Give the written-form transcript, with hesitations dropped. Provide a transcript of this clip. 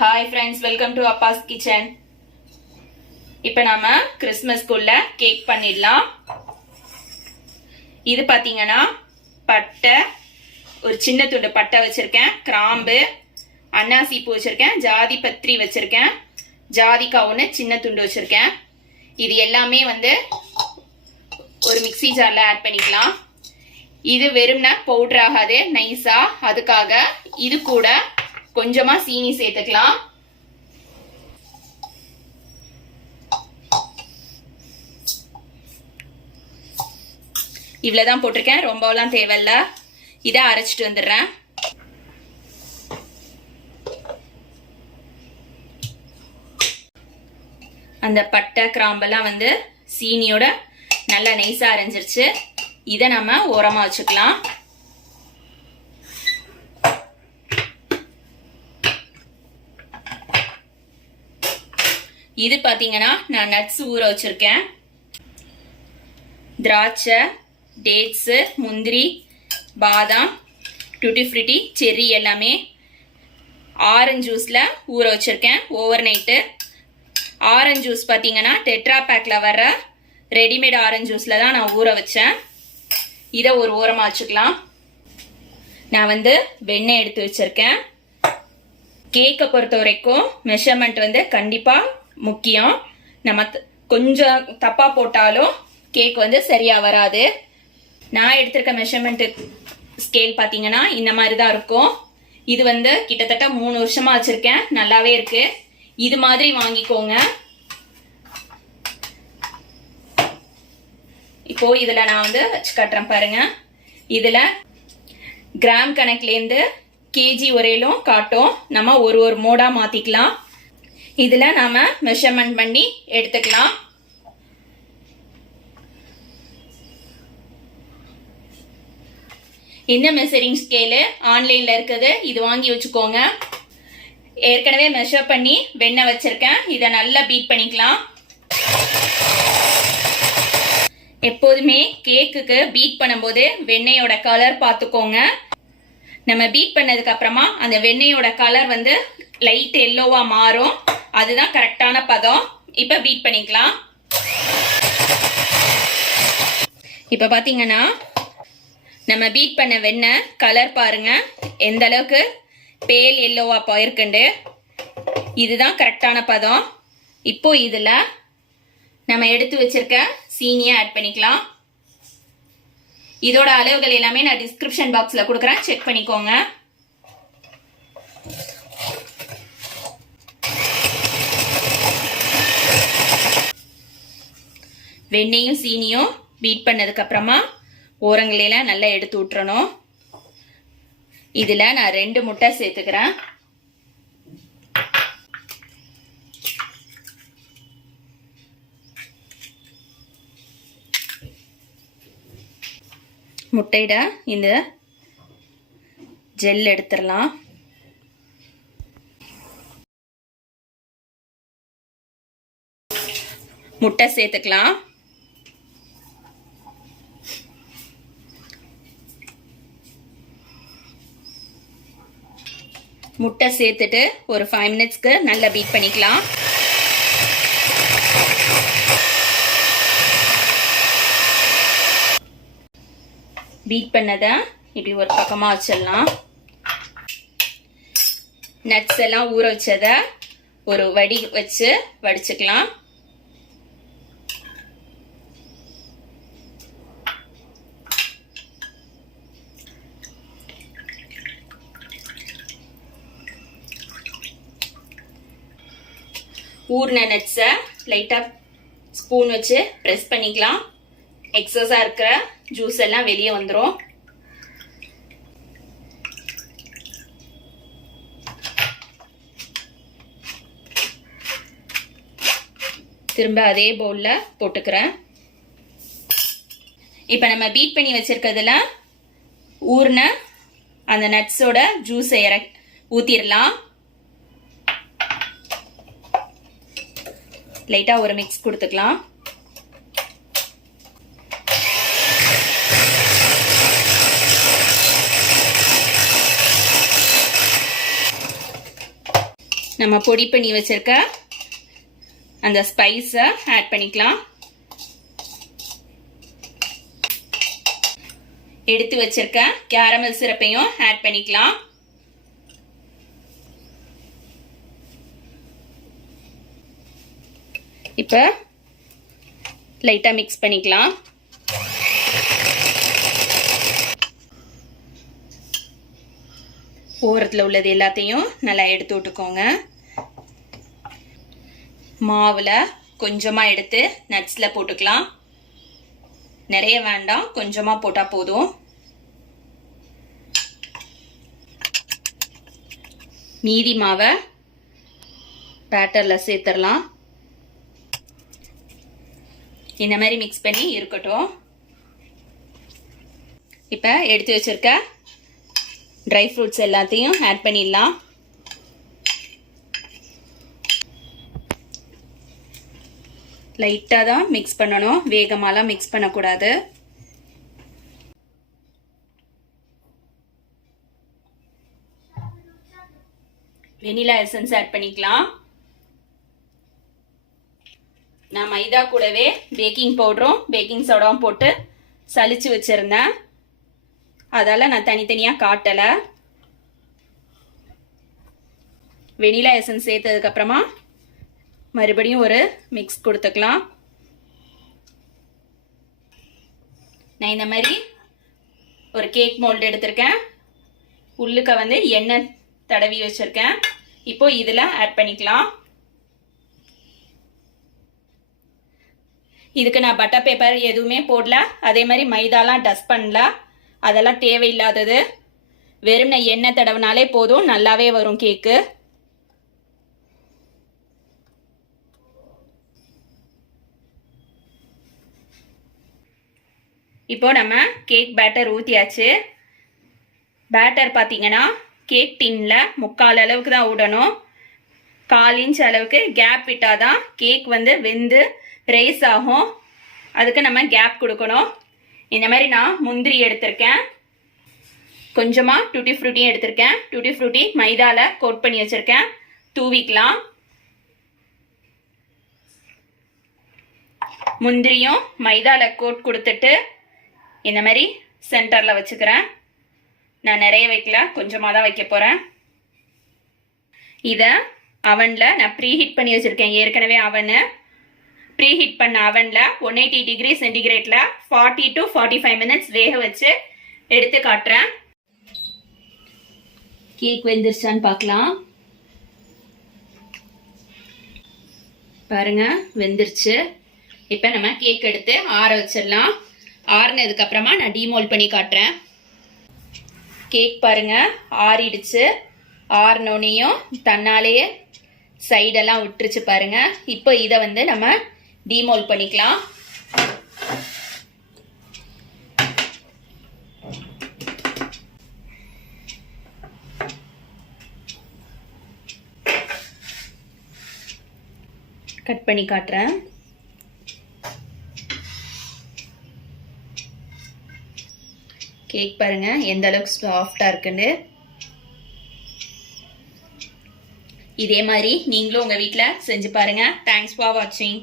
Hi friends, welcome to Appa's Kitchen. இப்போ நாம கிறிஸ்மஸ்க்குள்ள cake பண்ணிடலாம். இது பாத்தீங்கன்னா பட்டை, ஒரு சின்ன துண்டு பட்டை வச்சிருக்கேன், கிராம்பு, அன்னாசி பூ வச்சிருக்கேன், ஜாதி பத்திரி வச்சிருக்கேன், ஜாதிக்காய் ஒன்று சின்ன துண்டு வச்சிருக்கேன். இது எல்லாமே ஒரு மிக்ஸி ஜார்ல ஆட் பண்ணிக்கலாம். இது வெறும்னா பவுடர் ஆகாது, நைஸா. அதுக்காக இது கூட கொஞ்சமா சீனி சேர்த்துக்கலாம். இவ்வளவுதான் போட்டிருக்கேன், ரொம்பலாம் தேவையில்ல. இதை அரைச்சிட்டு வந்துடுறேன். அந்த பட்டை கிராம்பெல்லாம் சீனியோட நல்லா நைஸா அரைஞ்சிருச்சு. இதை நம்ம ஓரமா வச்சுக்கலாம். இது பாத்தீங்கன்னா நான் நட்ஸ் ஊற வச்சிருக்கேன். திராட்சை, டேட்ஸ், முந்திரி, பாதாம், டூட்டி ஃப்ரூட்டி, செர்ரி எல்லாமே ஆரஞ்சு ஜூஸ்ல ஊற வச்சிருக்கேன் ஓவர் நைட்டு. ஆரஞ்சு ஜூஸ் பாத்தீங்கன்னா டெட்ரா பேக்ல வர்ற ரெடிமேட் ஆரஞ்சு ஜூஸ்ல தான் நான் ஊற வச்சேன். இதை ஒரு ஓரமா வச்சுக்கலாம். நான் வெண்ணெய் எடுத்து வச்சிருக்கேன். கேக்கை பொறுத்த வரைக்கும் மெஷர்மெண்ட் கண்டிப்பா முக்கியம். நம்ம கொஞ்சம் தப்பா போட்டாலும் கேக் சரியா வராது. நான் எடுத்திருக்க மெஷர்மெண்ட் ஸ்கேல் பாத்தீங்கன்னா இந்த மாதிரி தான் இருக்கும். இது கிட்டத்தட்ட 3 வருஷமா வச்சிருக்கேன், நல்லாவே இருக்கு. இது மாதிரி வாங்கிக்கோங்க. இப்போ இதுல நான் வச்சு காட்டுறேன் பாருங்க. இதுல கிராம் கணக்குல இருந்து கேஜி வரையிலும் காட்டும். நம்ம ஒரு மோடா மாத்திக்கலாம். இதுல நாம மெஷர்மெண்ட் பண்ணி எடுத்துக்கலாம். இந்த மெஷரிங் ஸ்கேலு ஆன்லைன்ல இருக்குது, இது வாங்கி வச்சுக்கோங்க. ஏற்கனவே மெஷர் பண்ணி வெண்ணெய் வச்சிருக்கேன். இதை நல்லா பீட் பண்ணிக்கலாம். எப்போதுமே கேக்குக்கு பீட் பண்ணும்போது வெண்ணெயோட கலர் பார்த்துக்கோங்க. நம்ம பீட் பண்ணதுக்கு அப்புறமா அந்த வெண்ணெயோட கலர் லைட் எல்லோவா மாறும். அதுதான் கரெக்டான பதம். இப்ப பீட் பண்ணிக்கலாம். இப்ப பாத்தீங்கன்னா நம்ம பீட் பண்ண வெண்ணெய் கலர் பாருங்க எந்த அளவுக்கு பேல் எல்லோவா போயிருக்குண்டு. இதுதான் கரெக்டான பதம். இப்போ இதுல நம்ம எடுத்து வச்சிருக்க சீனியை ஆட் பண்ணிக்கலாம். இதோட அளவுகள் எல்லாமே நான் டிஸ்கிரிப்ஷன் பாக்ஸ்ல கொடுக்குறேன், செக் பண்ணிக்கோங்க. வெண்ணெயும் சீனியும் பீட் பண்ணதுக்கு அப்புறமா ஓரங்களெல்லாம் நல்லா எடுத்து விட்டுறணும். இதுல நான் 2 முட்டை சேர்த்துக்கிறேன். முட்டையிட இந்த ஜெல் எடுத்துடலாம். முட்டை சேர்த்துக்கலாம். முட்டை சேர்த்துட்டு ஒரு 5 மினிட்ஸ்க்கு நல்லா பீட் பண்ணிக்கலாம். பீட் பண்ணதை இப்படி ஒரு பக்கமா வச்சிடலாம். நட்ஸ் எல்லாம் ஊற வச்சதை ஒரு வடி வச்சு வடிச்சுக்கலாம். ஊர்ன நட்ஸை லைட்டா ஸ்பூன் வச்சு பிரஸ் பண்ணிக்கலாம். எக்ஸஸா இருக்கிற ஜூஸ் எல்லாம் வெளியே வந்துடும். திரும்ப அதே பவுல்ல போட்டுக்கிறேன். இப்ப நம்ம பீட் பண்ணி வச்சிருக்கிறதுல ஊர்ன அந்த நட்ஸோட ஜூஸை ஊத்திடலாம். லைட்டா ஒரு மிக்ஸ் கொடுத்துக்கலாம். நம்ம பொடி பண்ணி வச்சிருக்க அந்த ஸ்பைஸை ஆட் பண்ணிக்கலாம். எடுத்து வச்சிருக்க கேரமல் சிரப்பையும் ஆட் பண்ணிக்கலாம். இப்போ லைட்டா மிக்ஸ் பண்ணிக்கலாம். ஓரத்தில் உள்ளது எல்லாத்தையும் நல்லா எடுத்து விட்டுக்கோங்க. மாவில் கொஞ்சமாக எடுத்து நட்ஸில் போட்டுக்கலாம். நிறைய வேண்டாம், கொஞ்சமாக போட்டால் போதும். மீதி மாவை பேட்டரில் சேர்த்துடலாம். இந்த மாதிரி மிக்ஸ் பண்ணி இருக்கட்டும். இப்போ எடுத்து வச்சிருக்க ட்ரை ஃப்ரூட்ஸ் எல்லாத்தையும் ஆட் பண்ணிடலாம். லைட்டாக தான் மிக்ஸ் பண்ணணும், வேகமாலாம் மிக்ஸ் பண்ணக்கூடாது. வெனிலா எசன்ஸ் ஆட் பண்ணிக்கலாம். நான் மைதா கூடவே பேக்கிங் பவுடரும் பேக்கிங் சோடாவும் போட்டு சலிச்சு வச்சிருந்தேன். அதால நான் தனித்தனியாக காட்டலை. வெனிலா எசன்ஸ் சேர்த்ததுக்கு அப்புறமா மறுபடியும் ஒரு மிக்ஸ் கொடுத்துக்கலாம். நான் இந்த மாதிரி ஒரு கேக் மோல்டு எடுத்திருக்கேன். உள்ளுக்க வந்து எண்ணெய் தடவி வச்சிருக்கேன். இப்போ இதில் ஆட் பண்ணிக்கலாம். இதுக்கு நான் பட்டர் பேப்பர் எதுவுமே போடல. அதே மாதிரி மைதாலாம் டஸ்ட் பண்ணல, அதெல்லாம் தேவையில்லாதது. வெறும் எண்ணெய் தடவினாலே போதும், நல்லாவே வரும் கேக்கு. இப்போ நம்ம கேக் பேட்டர் ஊற்றியாச்சு. பேட்டர் பார்த்தீங்கன்னா கேக் டின்னில் 3/4 அளவுக்கு தான் விடணும். 1/4 இன்ச் அளவுக்கு கேப் விட்டாதான் கேக் வந்து வெந்து ரைஸ் ஆகும். அதுக்கு நம்ம கேப் கொடுக்கணும். இந்த மாதிரி நான் முந்திரி எடுத்திருக்கேன், கொஞ்சமாக டூட்டி ஃப்ரூட்டியும் எடுத்திருக்கேன். டூட்டி ஃப்ரூட்டி மைதாவில் கோட் பண்ணி வச்சுருக்கேன், தூவிக்கலாம். முந்திரியும் மைதாவில் கோட் கொடுத்துட்டு இந்த மாதிரி சென்டரில் வச்சுக்கிறேன். நான் நிறைய வைக்கல, கொஞ்சமாக தான் வைக்க போகிறேன். இதை அவனில் நான் ப்ரீ ஹீட் பண்ணி வச்சுருக்கேன். ஏற்கனவே அவனு ப்ரீ ஹீட் பண்ண அவனில் 180 டிகிரி சென்டிகிரேட்டில் 40 to 45 மினிட்ஸ் வேக வச்சு எடுத்து காட்டுறேன். கேக் வெந்துருச்சான்னு பார்க்கலாம். பாருங்க, வெந்துருச்சு. இப்போ நம்ம கேக் எடுத்து ஆற வச்சிடலாம். ஆறுனதுக்கு அப்புறமா நான் டீமோல்ட் பண்ணி காட்டுறேன். கேக் பாருங்க ஆறிடுச்சு. ஆறினோனையும் தன்னாலேயே சைடெல்லாம் விட்டுருச்சு பாருங்க. இப்போ இதை வந்து நம்ம டீமோல்ட் பண்ணிக்கலாம். கட் பண்ணி காட்டுறேன். கேக் பாருங்க எந்த அளவுக்கு சாஃப்டா இருக்குன்னு. இதே மாதிரி நீங்களும் உங்க வீட்டில் செஞ்சு பாருங்க. தேங்க்ஸ் ஃபார் வாட்சிங்.